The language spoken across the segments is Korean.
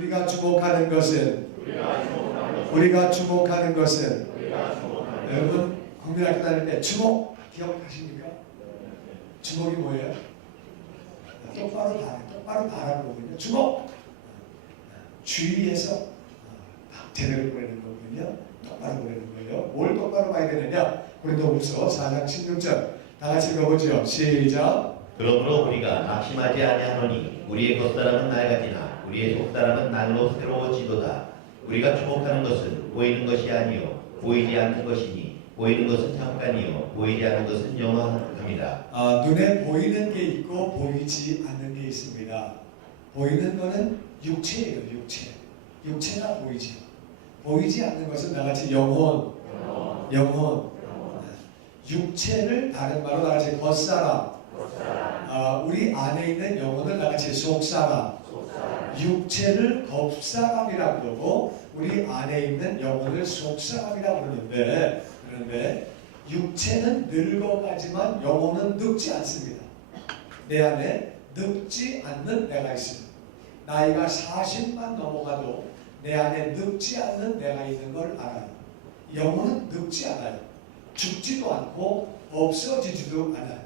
우리가 주목하는 것은 여러분 국민학교 다닐 때 주목 기억하십니까? 주목이 뭐예요? 똑바로 바라는 거군요. 주목! 주위에서 박태를 보내는 거군요. 똑바로 보내는 거예요. 뭘 똑바로 봐야 되느냐? 고린도후서 4장 16절 다 같이 읽어보죠. 시작. 그러므로 우리가 낙심하지 아니하노니 우리의 겉사람은 낡아지나 우리의 속사람은 날로 새로워지도다. 우리가 주목하는 것은 보이는 것이 아니요 보이지 않는 것이니 보이는 것은 잠깐이요 보이지 않는 것은 영원합니다. 눈에 보이는 게 있고 보이지 않는 게 있습니다. 보이는 거는 육체예요. 육체가 보이죠. 보이지 않는 것은 나같이 영혼. 육체를 다른 말로 나같이 겉사람. 우리 안에 있는 영혼을 나같이 속사람. 육체를 겉사람이라고 그러고 우리 안에 있는 영혼을 속사람이라고 그러는데 육체는 늙어가지만 영혼은 늙지 않습니다. 내 안에 늙지 않는 내가 있습니다. 나이가 40만 넘어가도 내 안에 늙지 않는 내가 있는 걸 알아요. 영혼은 늙지 않아요. 죽지도 않고 없어지지도 않아요.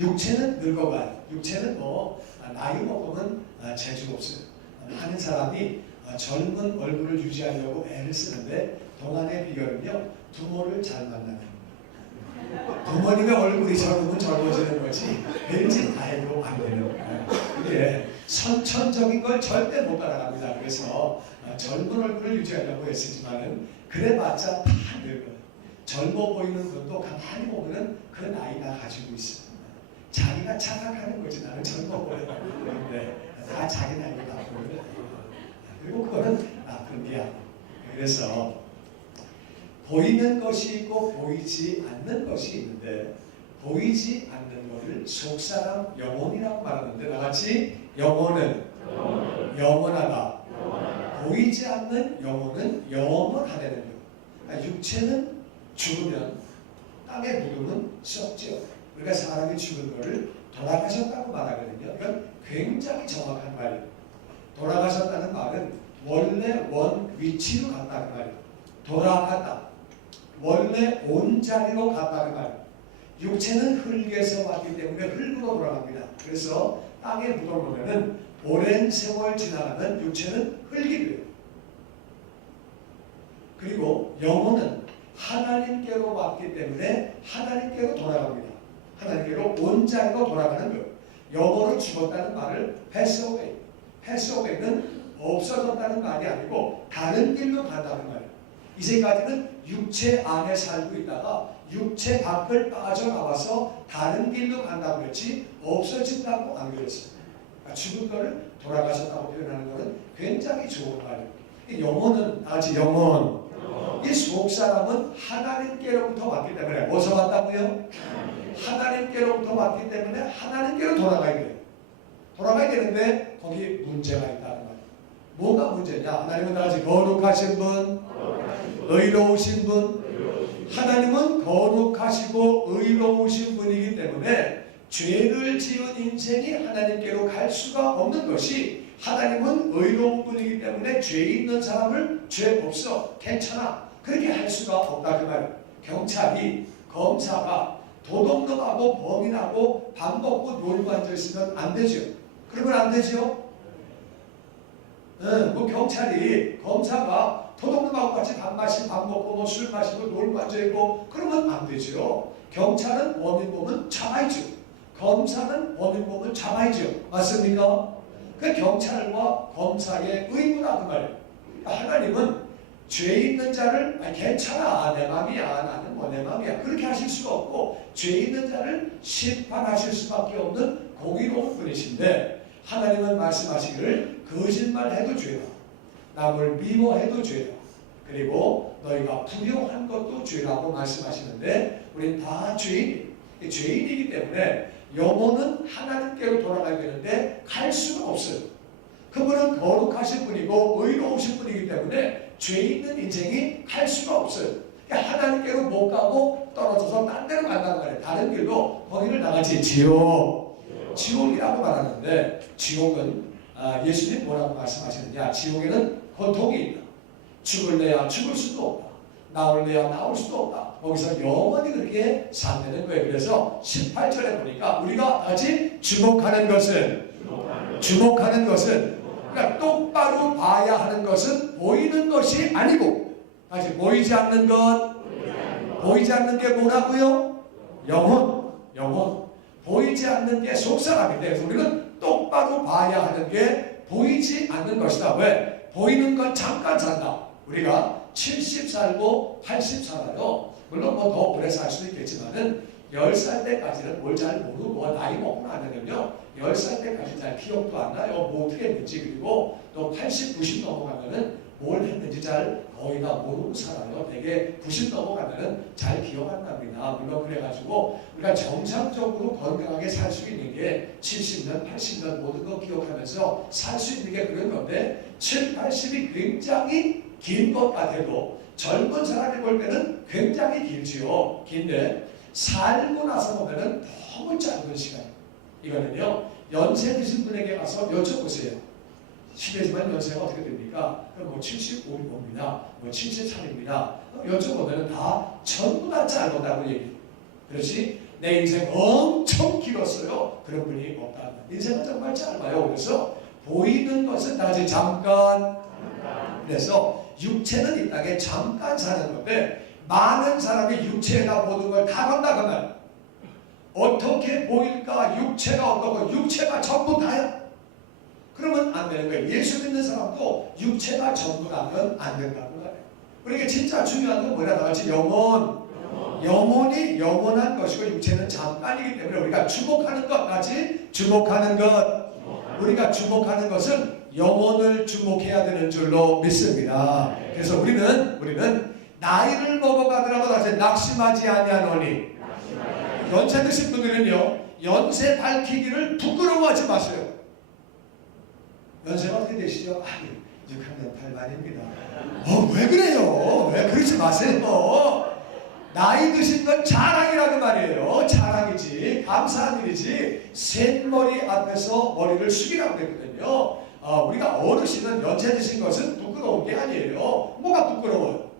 육체는 늙어가요. 육체는 나이 먹으면 재주가 없어요. 많은 사람이 젊은 얼굴을 유지하려고 애를 쓰는데 동안의 비결은요, 부모를 잘 만나는 거예요. 부모님의 얼굴이 젊으면 젊어지는 거지 왠지 나이도 안 되는 거예요. 이게 선천적인 걸 절대 못 따라갑니다. 그래서 젊은 얼굴을 유지하려고 애쓰지만은 그래봤자 다 늙어요. 젊어 보이는 분도 가만히 보면은 그 나이가 가지고 있어요. 자기가 착각하는 거지 나는 젊어 보여. 그런데 다 자기 나이가 나쁘거든요. 그리고 그거는 나쁜 게 아니에요. 그래서 보이는 것이 있고 보이지 않는 것이 있는데 보이지 않는 것을 속사람 영혼이라고 말하는데 나같이 영혼은 영원하다. 보이지 않는 영혼은 영원하다는 거예요. 그러니까 육체는 죽으면 땅에 묻으면 썩죠. 그러니까 사람이 죽은 것을 돌아가셨다고 말하거든요. 이건 굉장히 정확한 말이에요. 돌아가셨다는 말은 원래 원 위치로 갔다는 말이에요. 돌아갔다. 원래 온 자리로 갔다는 말이에요. 육체는 흙에서 왔기 때문에 흙으로 돌아갑니다. 그래서 땅에 묻어놓으면 오랜 세월 지나가면 육체는 흙이 돼요. 그리고 영혼은 하나님께로 왔기 때문에 하나님께로 돌아갑니다. 하나님께로 온 자리로 돌아가는 거예요. 영어로 죽었다는 말을 패스어웨이. 패스어웨이는 없어졌다는 말이 아니고 다른 길로 간다는 말이에요. 이제까지는 육체 안에 살고 있다가 육체 밖을 빠져나와서 다른 길로 간다고 그랬지 없어진다고 안 그랬어요. 그러니까 죽은 거를 돌아가셨다고 표현하는 것은 굉장히 좋은 말이에요. 영혼은 아직 영혼. 이 속사람은 하나님께로부터 왔기 때문에 어디서 왔다고요? 하나님께로부터 왔기 때문에 하나님께로 돌아가야 돼요. 돌아가야 되는데 거기 문제가 있다는 말이에요. 뭐가 문제냐? 하나님은 다같이 거룩하신 분, 의로우신 분. 하나님은 거룩하시고 의로우신 분이기 때문에 죄를 지은 인생이 하나님께로 갈 수가 없는 것이 하나님은 의로운 분이기 때문에 죄 있는 사람을 죄 없어 괜찮아 그렇게 할 수가 없다 그 말이에요. 경찰이 검사가 도둑놈하고 범인하고 밥 먹고 놀고 앉아있으면 안 되죠. 그러면 안 되죠. 뭐 경찰이 검사가 도둑놈하고 같이 밥 먹고 술 마시고 놀고 앉아있고 그러면 안 되죠. 경찰은 범인 보면 잡아야죠. 검사는 범인 보면 잡아야죠. 맞습니까? 그 경찰과 검사의 의무라 그 말이에요. 하나님은 죄 있는 자를 괜찮아 내 맘이야 나는 뭐 내 맘이야 그렇게 하실 수가 없고 죄 있는 자를 심판하실 수밖에 없는 공의로운 분이신데 하나님은 말씀하시기를 거짓말해도 죄다. 남을 미워해도 죄다. 그리고 너희가 불효한 것도 죄라고 말씀하시는데 우린 다 죄인이기 때문에 영혼은 하나님께로 돌아가야 되는데 갈 수가 없어요. 그분은 거룩하신 분이고 의로우신 분이기 때문에 죄 있는 인생이 갈 수가 없어요. 그러니까 하나님께로 못 가고 떨어져서 딴 데로 간다는 말이에요. 다른 길로 거기를 나같이 지옥이라고 말하는데 지옥은 예수님 뭐라고 말씀하시느냐? 지옥에는 고통이 있다. 죽을래야 죽을 수도 없다. 나올래야 나올 수도 없다. 거기서 영원히 그렇게 산다는 거예요. 그래서 18절에 보니까 우리가 아직 주목하는 것은 그러니까 똑바로 봐야 하는 것은 보이는 것이 아니고, 아직 보이지 않는 것, 보이지 않는 게 뭐라고요? 영혼. 보이지 않는 게 속사람인데, 그래서 우리는 똑바로 봐야 하는 게 보이지 않는 것이다. 왜? 보이는 건 잠깐 산다. 우리가 70 살고 80 살아요. 물론 뭐 더 오래 살 수도 있겠지만은 10살 때까지는 뭘 잘 모르고, 나이 먹고 나면은요 10살 때까지 잘 기억도 안 나요. 뭐 어떻게 했는지. 그리고 또 80, 90 넘어가면은 뭘 했는지 잘 거의 다 모르고 살아요. 되게 90 넘어가면은 잘 기억 안 납니다. 물론 그래가지고 우리가 정상적으로 건강하게 살 수 있는 게 70년, 80년 모든 거 기억하면서 살 수 있는 게 그런 건데, 7, 80이 굉장히 긴 것 같아도 젊은 사람이 볼 때는 굉장히 길지요. 긴데 살고 나서 보면은 너무 짧은 시간. 이거는요, 연세 드신 분에게 가서 여쭤보세요. 실례지만 연세가 어떻게 됩니까? 그럼 뭐 75입니다. 뭐 73입니다. 여쭤보면 다 전부 다 짧다고 얘기해요. 그렇지? 내 인생 엄청 길었어요. 그런 분이 없다. 인생은 정말 짧아요. 그래서 보이는 것은 다시 잠깐. 그래서 육체는 이 땅에 잠깐 사는 건데, 많은 사람이 육체에다 모든 걸 다 건다 그 말. 어떻게 보일까? 육체가 어떻고, 육체가 전부 다야. 그러면 안 되는 거예요. 예수 믿는 사람도 육체가 전부라면 안 된다는 거예요. 그러니까 진짜 중요한 건 뭐냐? 나같이 영혼이 영원한 것이고 육체는 잠깐이기 때문에 우리가 주목하는 것까지 주목하는 것. 우리가 주목하는 것은 영혼을 주목해야 되는 줄로 믿습니다. 그래서 우리는 나이를 먹어가더라도 다시 낙심하지 아니하노니. 연세 드신 분들은요, 연세 밝히기를 부끄러워하지 마세요. 연세가 어떻게 되시죠? 6학년 8반입니다. 왜 그래요? 왜 그러지 마세요. 나이 드신 건 자랑이라고 말이에요. 자랑이지, 감사한 일이지, 셋머리 앞에서 머리를 숙이라고 했거든요. 우리가 어르신은 연세 드신 것은 부끄러운 게 아니에요. 뭐가 부끄러워요?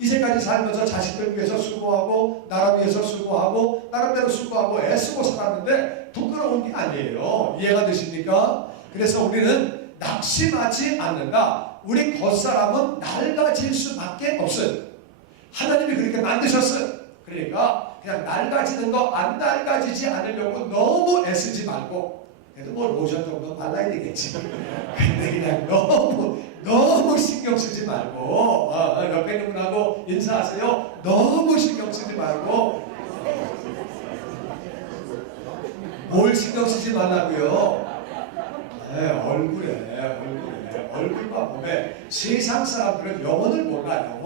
이제까지 살면서 자식들 위해서 수고하고, 나라 위해서 수고하고, 나름대로 수고하고 애쓰고 살았는데 부끄러운 게 아니에요. 이해가 되십니까? 그래서 우리는 낙심하지 않는다. 우리 겉사람은 낡아질 수밖에 없어요. 하나님이 그렇게 만드셨어요. 그러니까 그냥 낡아지는 거 안 낡아지지 않으려고 너무 애쓰지 말고, 그래도 뭐 로션 정도 발라야 되겠지. 근데 그냥 너무 신경 쓰지 말고, 옆에 있는 분하고 인사하세요. 너무 신경 쓰지 말고. 뭘 신경 쓰지 말라고요? 얼굴과 몸에. 세상 사람들은 영혼을 몰라.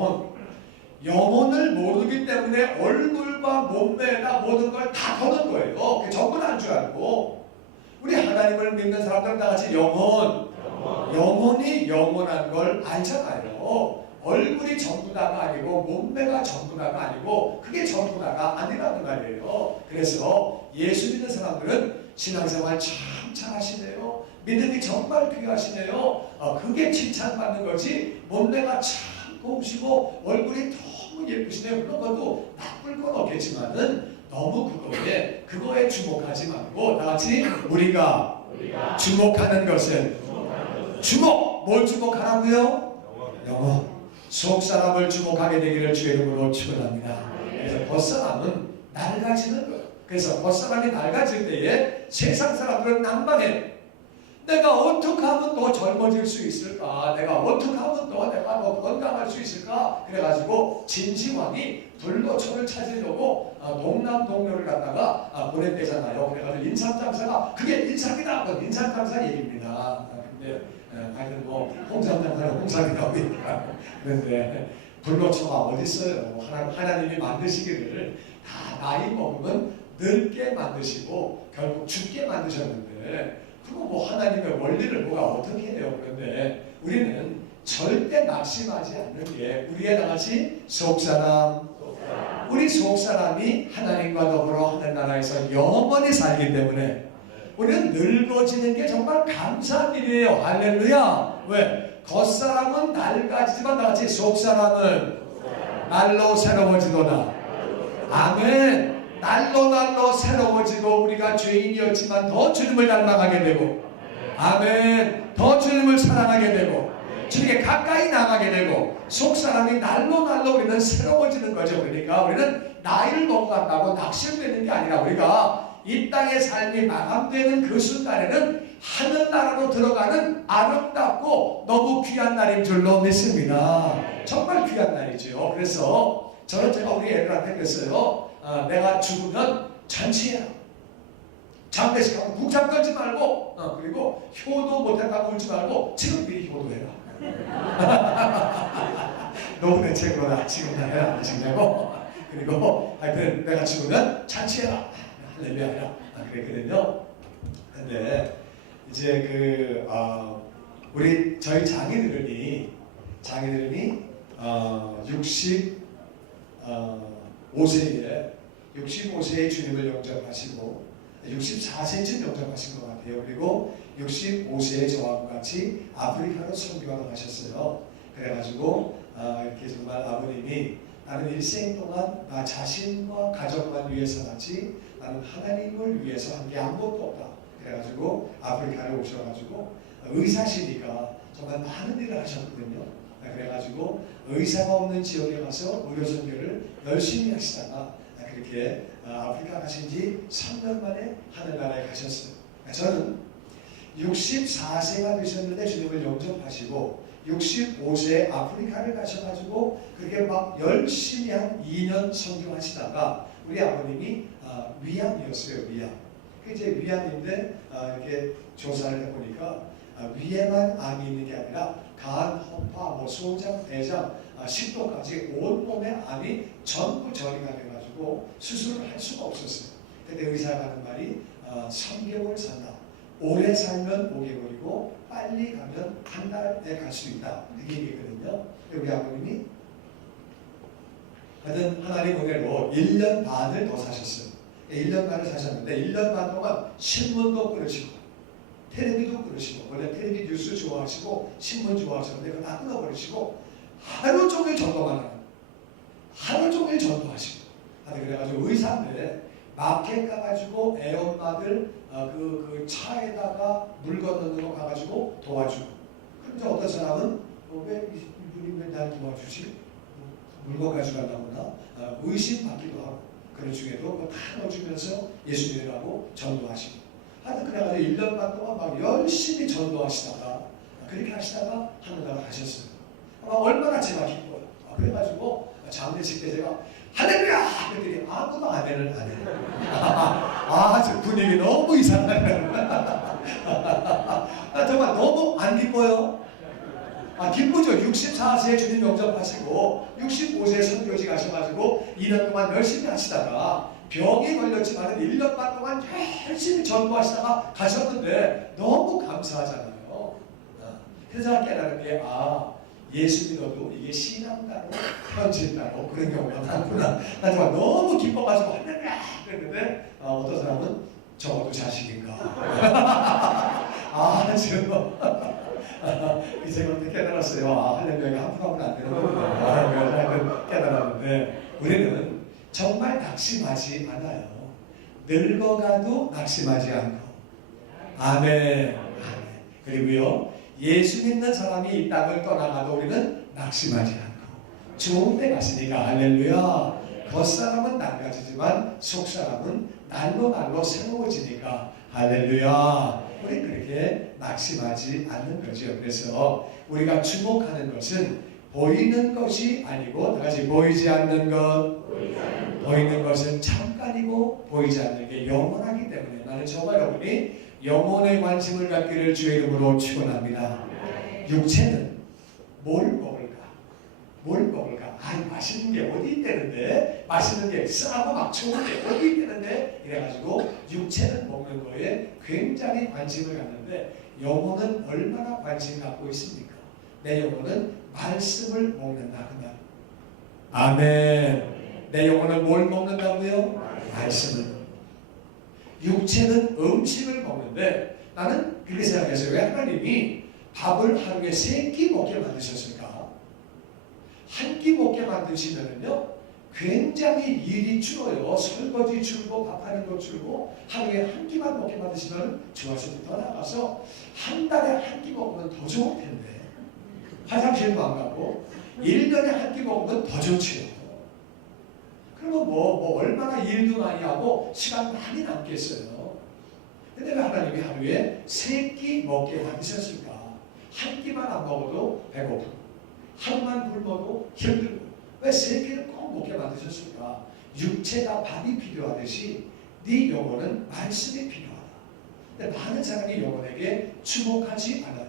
영혼을 모르기 때문에 얼굴과 몸매나 모든 걸 다 거는 거예요. 그게 전부 다인 줄 알고. 우리 하나님을 믿는 사람들은 다 같이 영혼이 영원한 걸 알잖아요. 얼굴이 전부다가 아니고 몸매가 전부다가 아니고 그게 전부다가 아니라는 말이에요. 그래서 예수 믿는 사람들은 신앙생활 참 잘하시네요. 믿음이 정말 귀하시네요. 그게 칭찬받는 거지, 몸매가 참 고우시고 얼굴이 너무 예쁘시네요. 그런 것도 나쁠 건 없겠지만은 너무 그거에 주목하지 말고, 다같이 우리가 주목하는 것은 뭘 주목하라고요? 영혼. 속사람을 주목하게 되기를 주의 이름으로 축원합니다. 그래서 겉사람은 낡아지는 거예요. 그래서 겉사람이 낡아질 때에 세상 사람들은 난감해. 내가 어떻게 하면 더 젊어질 수 있을까? 내가 어떻게 하면 내가 더 건강할 수 있을까? 그래가지고 진시황이 불로초를 찾으려고 동남동료를 갖다가 보냈대잖아요. 그래가지고 인삼장사가 그게 인삼이다. 그건 인삼장사 얘기입니다. 근데 하여튼 뭐 홍삼장사는 홍삼이라고 얘기하고. 그런데 불로초가 어디 있어요? 하나님이 만드시기를 다 나이 먹으면 늙게 만드시고 결국 죽게 만드셨는데, 그거 뭐 하나님의 원리를 뭐가 어떻게 해요? 그런데 우리는 절대 낙심하지 않는 게 우리의 나같이 속사람. 우리 속사람이 하나님과 더불어 하늘나라에서 영원히 살기 때문에 우리는 늙어지는 게 정말 감사한 일이에요. 할렐루야. 왜? 겉사람은 낡아지지만 나같이 속사람은 날로 새로워지도다. 아멘. 날로 새로워지고 우리가 죄인이었지만 더 주님을 닮아가게 되고, 아멘, 더 주님을 사랑하게 되고 주님께 가까이 나가게 되고 속사람이 날로 우리는 새로워지는 거죠. 그러니까 우리는 나이를 먹어간다고 낙심되는 게 아니라 우리가 이 땅의 삶이 마감되는 그 순간에는 하늘나라로 들어가는 아름답고 너무 귀한 날인 줄로 믿습니다. 정말 귀한 날이죠. 그래서 제가 우리 애들한테 그랬어요. 내가 죽으면 잔치해라. 장례식하고 국장 떨지 말고, 그리고 효도 못한다고 울지 말고 지금 미리 효도해라. 노후 대책으로나 지금 다 해라. 하시냐고. 그리고 하여튼 내가 죽으면 잔치해라. 할렐루야. 그랬거든요. 근데 이제 우리 저희 장인어른이 65세에 주님을 영접하시고 64세쯤 영접하신 것 같아요. 그리고 65세에 저와 같이 아프리카로 선교하러 가셨어요. 그래가지고 이렇게 정말 아버님이 나는 일생 동안 나 자신과 가족만 위해서 살지 나는 하나님을 위해서 한 게 아무것도 없다. 그래가지고 아프리카에 오셔가지고 의사시니까 정말 많은 일을 하셨거든요. 그래가지고 의사가 없는 지역에 가서 의료선교를 열심히 하시다가 그렇게 아프리카 가신 지 3년 만에 하늘나라에 가셨어요. 저는 64세가 되셨는데 주님을 영접하시고 65세에 아프리카를 가셔가지고 그렇게 막 열심히 한 2년 선교하시다가 우리 아버님이 위암이었어요. 위암. 이제 위암인데 이렇게 조사를 해보니까 위에만 암이 있는 게 아니라 간, 허파, 소장, 대장, 식도까지 온몸에 암이 전부 전이가 돼가지고 수술을 할 수가 없었어요. 근데 의사가 하는 말이 3개월 산다. 오래 살면 5개월이고 빨리 가면 한 달에 갈 수 있다. 이렇게 얘기거든요. 우리 아버님이 하여튼 하나님 은혜로 1년 반을 더 사셨어요. 1년 반을 사셨는데 1년 반 동안 신문도 끊으시고 텔레비도 끊으시고 원래 텔레비 뉴스 좋아하시고 신문 좋아하셨는데 그거 다 끊어버리시고 하루 종일 전도만 하는 하루 종일 전도하시고 그래가지고 의사인데 마켓 가가지고 애엄마들 그 차에다가 물 건너는 거 가가지고 도와주고 근데 어떤 사람은 왜 이분이 왜 날 도와주지? 물건 가져가려구나 의심받기도 하고 그런 중에도 그거 다 넣어주면서 예수 믿으라고 전도하시고 하여튼 그래가지고 1년 반 동안 막 열심히 전도하시다가 그렇게 하시다가 하늘나라 가셨어요. 얼마나 제가 기뻐요. 그래가지고 장례식 때 제가 할렐루야! 그랬더니 아무도 아멘을 안 해요. 저 분위기 너무 이상하네요. 정말 너무 안 기뻐요. 기쁘죠. 64세에 주님 영접하시고 65세에 선교지 가셔가지고 2년 동안 열심히 하시다가 병이 걸렸지만 1년 반 동안 열심히 전도하시다가 가셨는데 너무 감사하잖아요. 그래서 제가 깨달은 게 예수 믿어도 이게 신앙가로 편진다고 그런 경우가 많구나. 나 정말 너무 기뻐가지고 할렐루야 그랬는데 어떤 사람은 저것도 자식인가. 지금 이제 그렇게 깨달았어요. 할렐루야가 함부로 하면 안 되는 거구나. 깨달았는데 우리는 정말 낙심하지 않아요. 늙어가도 낙심하지 않고 아멘. 그리고요 예수 믿는 사람이 이 땅을 떠나가도 우리는 낙심하지 않고 좋은 데 갔으니까 할렐루야. 겉사람은 낡아지지만 속사람은 날로 새로워지니까 할렐루야. 우리 그렇게 낙심하지 않는 거죠. 그래서 우리가 주목하는 것은 보이는 것이 아니고 다 같이 보이지 않는 것 보이는 것은 잠깐이고 보이지 않는 게 영원하기 때문에 나는 저와 여러분이 영혼의 관심을 갖기를 주의 이름으로 축원합니다. 육체는 뭘 먹을까? 맛있는 게 어디 있다는데? 맛있는 게 싸고 막 좋은 게 어디 있다는데? 이래가지고 육체는 먹는 거에 굉장히 관심을 갖는데 영혼은 얼마나 관심 갖고 있습니까? 내 영혼은 말씀을 먹는다 그 말. 아멘. 내 영혼은 뭘 먹는다고요? 말씀을. 육체는 음식을 먹는데 나는 그렇게 생각했어요. 왜 하나님이 밥을 하루에 3끼 먹게 만드셨을까? 한 끼 먹게 만드시면은요 굉장히 일이 줄어요. 설거지 줄고 밥하는 거 줄고 하루에 한 끼만 먹게 만드시면 좋아서 더 나가서 한 달에 한 끼 먹으면 더 좋을 텐데 화장실도 안 가고 1년에 한 끼 먹으면 더 좋지요. 그러면 뭐 얼마나 일도 많이 하고 시간 많이 남겠어요. 근데 왜 하나님이 하루에 3끼 먹게 만드셨을까? 한 끼만 안 먹어도 배고프고 하루만 굶어도 힘들고 왜 3끼를 꼭 먹게 만드셨을까? 육체가 밥이 필요하듯이 네 영혼은 말씀이 필요하다. 근데 많은 사람이 영혼에게 주목하지 않아요.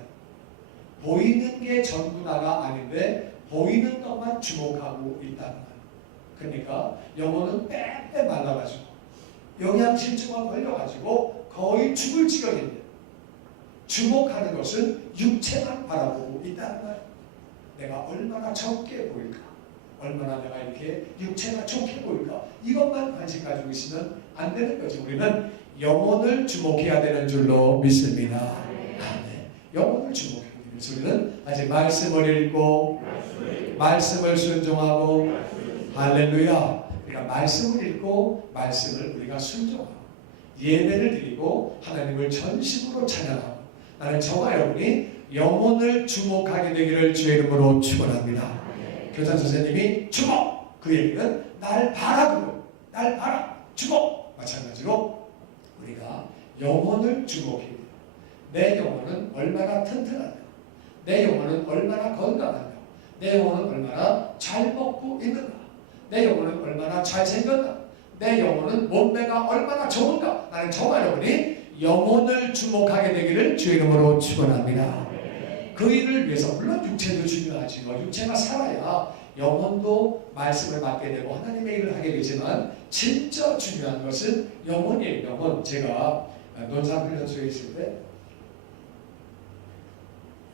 보이는 게 전부 다가 아닌데 보이는 것만 주목하고 있다는 거예요. 그러니까 영혼은 빼빼 말라가지고 영양실조가 걸려가지고 거의 죽을 지경인데 주목하는 것은 육체만 바라보고 있다는 거예요. 내가 얼마나 적게 보일까? 얼마나 내가 이렇게 육체가 좋게 보일까? 이것만 관심 가지고 있으면 안 되는 거죠. 우리는 영혼을 주목해야 되는 줄로 믿습니다. 아멘. 영혼을 주목해야 되는 그래서 우리는 아직 말씀을 읽고 말씀을 순종하고 할렐루야. 그러니까 말씀을 읽고 말씀을 우리가 순종하고 예배를 드리고 하나님을 전심으로 찬양하고 나는 저와 여러분이 영혼을 주목하게 되기를 주의 이름으로 축원합니다. 교장 선생님이 주목! 그 얘기는 날 봐라. 날 봐라. 주목! 마찬가지로 우리가 영혼을 주목해야 돼요. 내 영혼은 얼마나 튼튼한가? 내 영혼은 얼마나 건강한가? 내 영혼은 얼마나 잘 먹고 있는가? 내 영혼은 얼마나 잘생겼나? 내 영혼은 몸매가 얼마나 좋은가? 나는 저와 여러분이 영혼을 주목하게 되기를 주의 이름으로 축원합니다. 그 일을 위해서 물론 육체도 중요하지만 육체가 살아야 영혼도 말씀을 맡게 되고 하나님의 일을 하게 되지만 진짜 중요한 것은 영혼이에요. 영혼. 제가 논산훈련소에 있을 때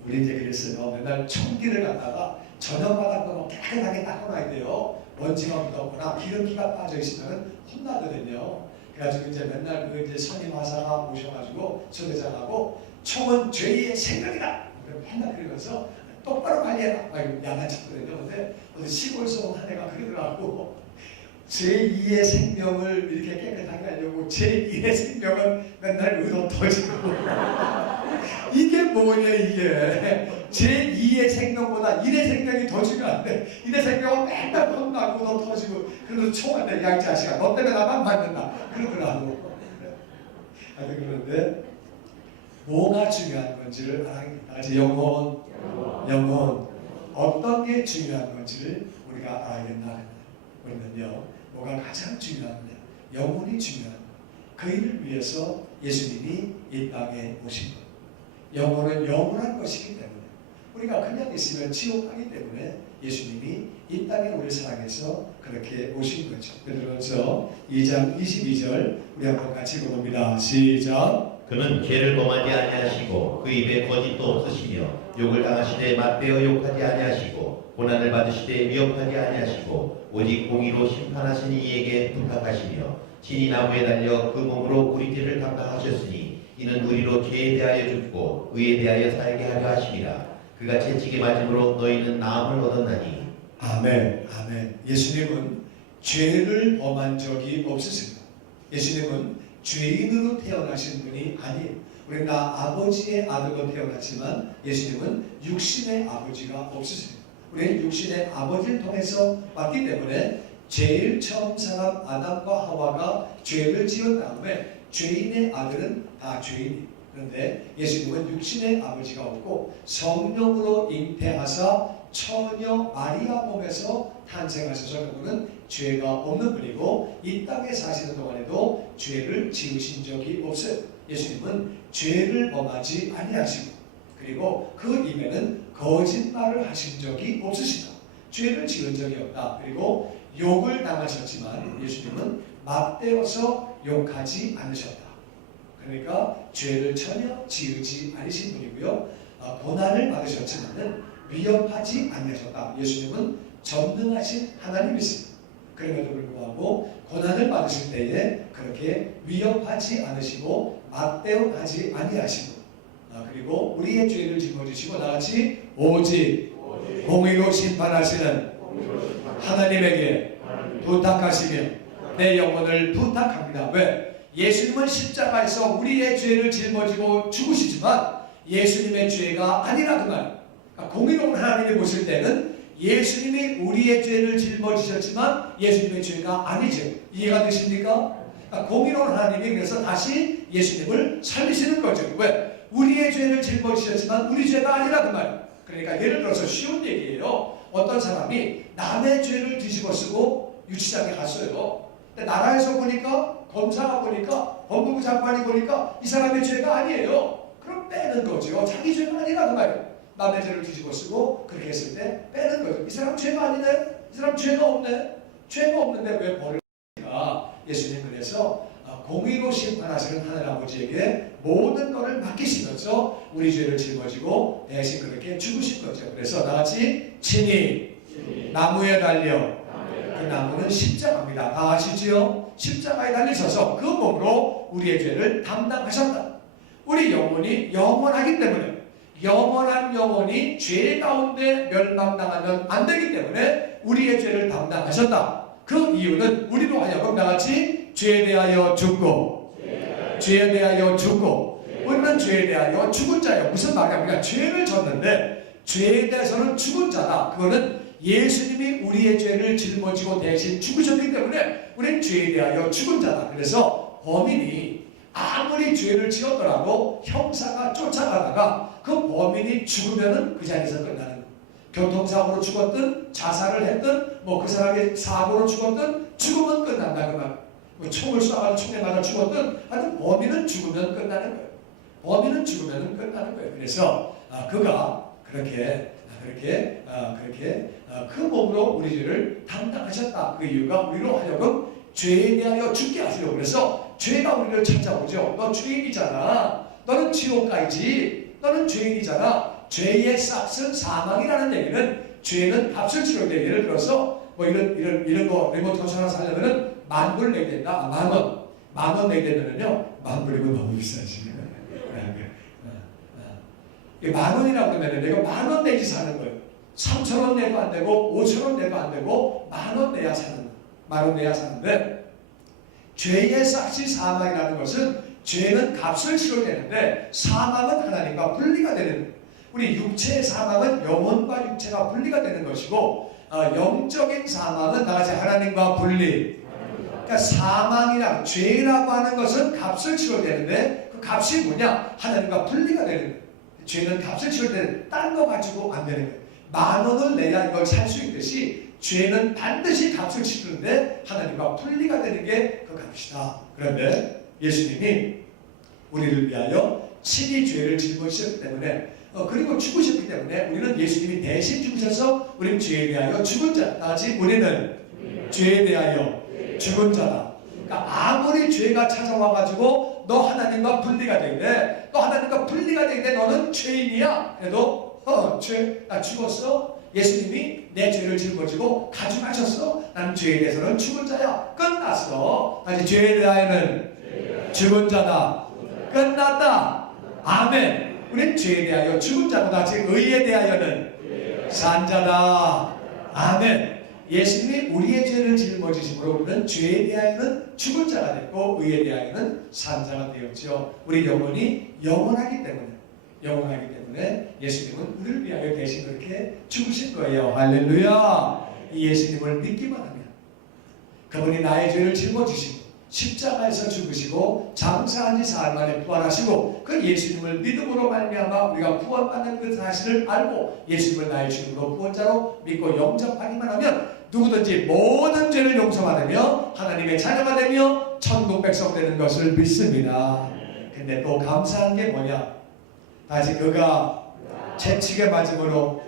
우리 이제 그랬어요. 맨날 청기를 갖다가 저녁마다 그거 깨끗하게 닦아놔야 돼요. 먼지가 묻었거나 기름기가 빠져 있으면 혼나거든요. 그래가지고 이제 맨날 그 이제 선임 화사가 오셔가지고 소대장하고 총은 죄의 생명이다. 맨날 그러면서 똑바로 관리해라. 야단쳤거든요. 근데 어디 시골서 온 한 애가 그러더라고. 제2의 생명을 이렇게 깨끗하게 하려고 제1의 생명은 맨날 의도 터지고 이게 뭐냐 이게 제2의 생명보다 1의 생명이 더 중요한데 1의 생명은 맨날 혼나고 더 터지고 그래서 총한테 야 이 자식아 너 때문에 나만 맞는다 그러더라고. 그런데 뭐가 중요한 건지를 알아야겠다. 영혼 어떤 게 중요한 건지를 우리가 알아야 된다. 그러면요 뭐가 가장 중요하냐? 영혼이 중요한 그 일을 위해서 예수님이 이 땅에 오신 것. 영혼은 영원한 것이기 때문에 우리가 그냥 있으면 지옥 가기 때문에 예수님이 이 땅에 우리를 사랑해서 그렇게 오신 거죠. 베드로전서 2장 22절 우리 한번 같이 읽어봅니다. 시작. 그는 죄를 범하지 아니하시고 그 입에 거짓도 없으시며 욕을 당하시되 맞대어 욕하지 아니하시고 고난을 받으시되 위협하지 아니하시고 오직 공의로 심판하시는 이에게 부탁하시며 친히 나무에 달려 그 몸으로 우리 죄를 감당하셨으니 이는 우리로 죄에 대하여 죽고 의에 대하여 살게 하려 하심이라. 그가 채찍에 맞음으로 너희는 나음을 얻었나니. 아멘. 아멘. 예수님은 죄를 범한 적이 없으십니다. 예수님은 죄인으로 태어나신 분이 아니에요. 우리는 다 아버지의 아들로 태어났지만 예수님은 육신의 아버지가 없으십니다. 우리는 육신의 아버지를 통해서 왔기 때문에 제일 처음 사람 아담과 하와가 죄를 지은 다음에 죄인의 아들은 다 죄인이에요. 그런데 예수님은 육신의 아버지가 없고 성령으로 잉태하사 처녀 마리아 몸에서 탄생하셔서 그분은 죄가 없는 분이고 이 땅에 사시는 동안에도 죄를 지으신 적이 없어요. 예수님은 죄를 범하지 아니하시고 그리고 그 입에는 거짓말을 하신 적이 없으시다. 죄를 지은 적이 없다. 그리고 욕을 당하셨지만 예수님은 맞대어서 욕하지 않으셨다. 그러니까 죄를 전혀 지으지 않으신 분이고요. 고난을 받으셨지만은 위협하지 아니하셨다. 예수님은 전능하신 하나님이십니다. 그럼에도 불구하고 고난을 받으실 때에 그렇게 위협하지 않으시고 맞대응하지 아니하시고 그리고 우리의 죄를 짊어지시고 나같이 오직 공의로 심판하시는 하나님에게 부탁하시며 내 영혼을 부탁합니다. 왜? 예수님은 십자가에서 우리의 죄를 짊어지고 죽으시지만 예수님의 죄가 아니라 그 말. 그러니까 공의로운 하나님이 보실 때는 예수님이 우리의 죄를 짊어지셨지만 예수님의 죄가 아니죠. 이해가 되십니까? 그러니까 공의로운 하나님이 그래서 다시 예수님을 살리시는 거죠. 왜? 우리의 죄를 짊어지셨지만 우리 죄가 아니라 그 말. 그러니까 예를 들어서 쉬운 얘기예요. 어떤 사람이 남의 죄를 뒤집어 쓰고 유치장에 갔어요. 근데 나라에서 보니까 검사가 보니까 법무부 장관이 보니까 이 사람의 죄가 아니에요. 그럼 빼는 거죠. 자기 죄가 아니라 그 말이에요. 남의 죄를 뒤집어 쓰고 그렇게 했을 때 빼는 거죠. 이 사람 죄가 아니네? 이 사람 죄가 없네? 죄가 없는데 왜 벌을 받습니까? 예수님 그래서 공의로 심판하시는 하늘 아버지에게 모든 것을 맡기시면서 우리 죄를 짊어지고 대신 그렇게 죽으신 거죠. 그래서 나같이 친히 나무에 달려 그 나무는 십자가입니다. 다 아시지요? 십자가에 달리셔서 그 몸으로 우리의 죄를 담당하셨다. 우리 영혼이 영원하기 때문에 영원한 영혼이 죄 가운데 멸망당하면 안 되기 때문에 우리의 죄를 담당하셨다. 그 이유는 우리로 하여금 나같이 죄에 대하여 죽고 죄에 대하여 죽고 우리는 죄에 대하여 죽은 자예요. 무슨 말이야? 우리가 죄를 졌는데 죄에 대해서는 죽은 자다. 그거는 예수님이 우리의 죄를 짊어지고 대신 죽으셨기 때문에 우리는 죄에 대하여 죽은 자다. 그래서 범인이 아무리 죄를 지었더라도 형사가 쫓아가다가 그 범인이 죽으면은 그 자리에서 끝나는 거예요. 교통사고로 죽었든 자살을 했든 뭐 그 사람이 사고로 죽었든 죽으면 끝난다 그 말. 뭐 총을 쏴가지고 총에 맞아 죽었든 하여튼 범인은 죽으면 끝나는 거예요. 범인은 죽으면 끝나는 거예요. 그래서 그가 그렇게 그 몸으로 우리 죄를 담당하셨다. 그 이유가 우리로 하여금 죄에 대하여 죽게 하시려고. 그래서 죄가 우리를 찾아오죠. 너 죄인이잖아. 너는 지옥 가야지. 너는 죄인이잖아. 죄의 싹은 사망이라는 얘기는 죄는 값을 치러야 돼. 예를 들어서 뭐 이런 거 리모트 컨트롤 하나 사려면은 10,000불 내야 된다. 10,000원. 10,000원 내야 되면은요. 10,000불이면 너무 비싸지. 10,000원이라고 하면은 내가 10,000원 내지 사는 거예요. 3,000원 내도 안 되고 5,000원 내도 안 되고 10,000원 내야 사는 거예요. 10,000원 내야 사는데 죄의 싹이 사망이라는 것은 죄는 값을 치러야 되는데 사망은 하나님과 분리가 되는 거예요. 우리 육체의 사망은 영혼과 육체가 분리가 되는 것이고 영적인 사망은 나같이 하나님과 분리. 그러니까 사망이랑 죄라고 하는 것은 값을 치러야 되는데 그 값이 뭐냐? 하나님과 분리가 되는 거예요. 죄는 값을 치러야 되는 딴 거 가지고 안 되는 거예요. 10,000원을 내야 이걸 살 수 있듯이 죄는 반드시 값을 치르는데 하나님과 분리가 되는 게 그 값이다. 그런데 예수님이 우리를 위하여 친히 죄를 짊어지셨기 때문에 그리고 죽으셨기 때문에 우리는 예수님이 대신 죽으셔서 우리는 죄에 대하여 죽은 자. 다같이 우리는 죄에 대하여 죽은 자다. 그러니까 아무리 죄가 찾아와가지고 너 하나님과 분리가 되는데 너 하나님과 분리가 되는데 너는 죄인이야. 그래도 나 죽었어. 예수님이 내 죄를 짊어지고 가져가셨어. 나는 죄에 대해서는 죽은 자야. 끝났어. 다시 죄에 대하여는 죽은 자다. 끝났다. 아멘. 우리는 죄에 대하여 죽은 자고 다시 의에 대하여는 산 자다. 아멘. 예수님이 우리의 죄를 짊어지심으로 우리는 죄에 대하여는 죽은 자가 됐고 의에 대하여는 산 자가 되었죠. 우리 영혼이 영원하기 때문에 예수님은 우리를 위하여 대신 그렇게 죽으신 거예요. 할렐루야. 이 예수님을 믿기만 하면 그분이 나의 죄를 짊어지시고 십자가에서 죽으시고 장사한 지 사흘 만에 부활하시고 그 예수님을 믿음으로 말미암아 우리가 구원받는 그 사실을 알고 예수님을 나의 주님으로 구원자로 믿고 영접하기만 하면 누구든지 모든 죄를 용서받으며 하나님의 자녀가 되며 천국 백성 되는 것을 믿습니다. 근데 또 감사한 게 뭐냐? 다시 그가 채찍에 맞음으로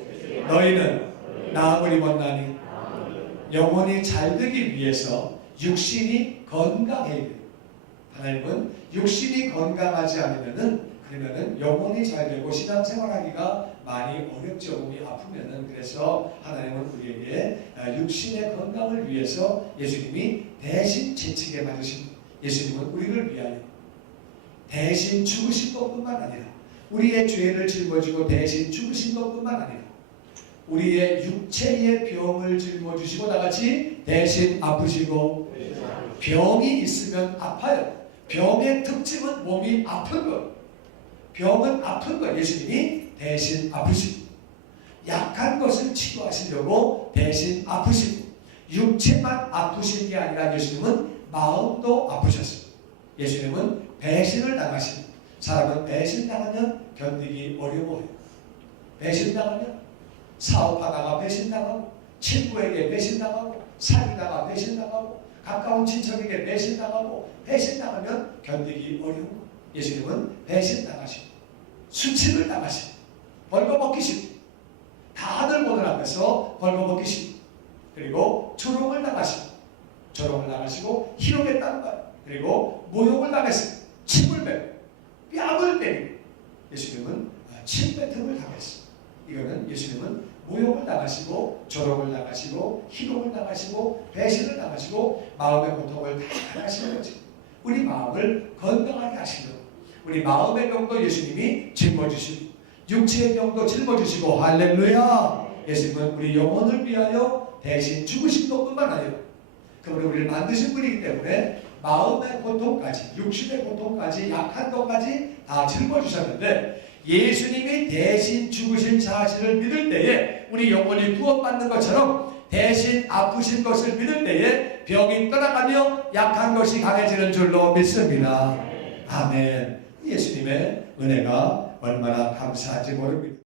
너희는 나음을 입었나니 영혼이 잘 되기 위해서 육신이 건강해야 돼요. 하나님은 육신이 건강하지 않으면은 그러면은 영혼이 잘 되고 신앙생활하기가 많이 어렵죠. 몸이 아프면은. 그래서 하나님은 우리에게 육신의 건강을 위해서 예수님이 대신 채찍에 맞으신, 예수님은 우리를 위하여 대신 죽으신 것뿐만 아니라, 우리의 죄를 짊어지고 대신 죽으신 것뿐만 아니라 우리의 육체의 병을 짊어지시고 나같이 대신 아프시고, 병이 있으면 아파요. 병의 특징은 몸이 아픈 것. 병은 아픈 것. 예수님이 대신 아프시고, 약한 것을 치료하시려고 대신 아프시고, 육체만 아프신 게 아니라 예수님은 마음도 아프셨어요. 예수님은 배신을 당하신, 사람은 배신당하면 견디기 어려워요. 배신당하면 사업하다가 배신당하고, 친구에게 배신당하고, 사귀다가 배신당하고, 가까운 친척에게 배신당하고, 배신당하면 견디기 어려워. 예수님은 배신당하시고, 수치를 당하시고, 벌거벗기시고, 다들 보는 앞에서 벌거벗기시고, 그리고 조롱을 당하시고, 희롱의 땅발, 그리고 모욕을 당했습니다. 침을 뱉고 뺨을 때리고, 예수님은 침뱉음을 당했습니다. 이거는 예수님은 모욕을 당하시고, 조롱을 당하시고, 희롱을 당하시고, 배신을 당하시고, 마음의 고통을 다 당하시는 거죠. 우리 마음을 건강하게 하시려고 우리 마음의 병도 예수님이 짊어지시고, 육체의 병도 짊어지시고, 할렐루야. 예수님은 우리 영혼을 위하여 대신 죽으신 것뿐만 아니라, 그러므로 우리를 만드신 분이기 때문에 마음의 고통까지, 육신의 고통까지, 약한 것까지 다 짊어지셨는데, 예수님이 대신 죽으신 사실을 믿을 때에 우리 영혼이 구원받는 것처럼 대신 아프신 것을 믿을 때에 병이 떠나가며 약한 것이 강해지는 줄로 믿습니다. 아멘. 예수님의 은혜가 얼마나 감사한지 모릅니다.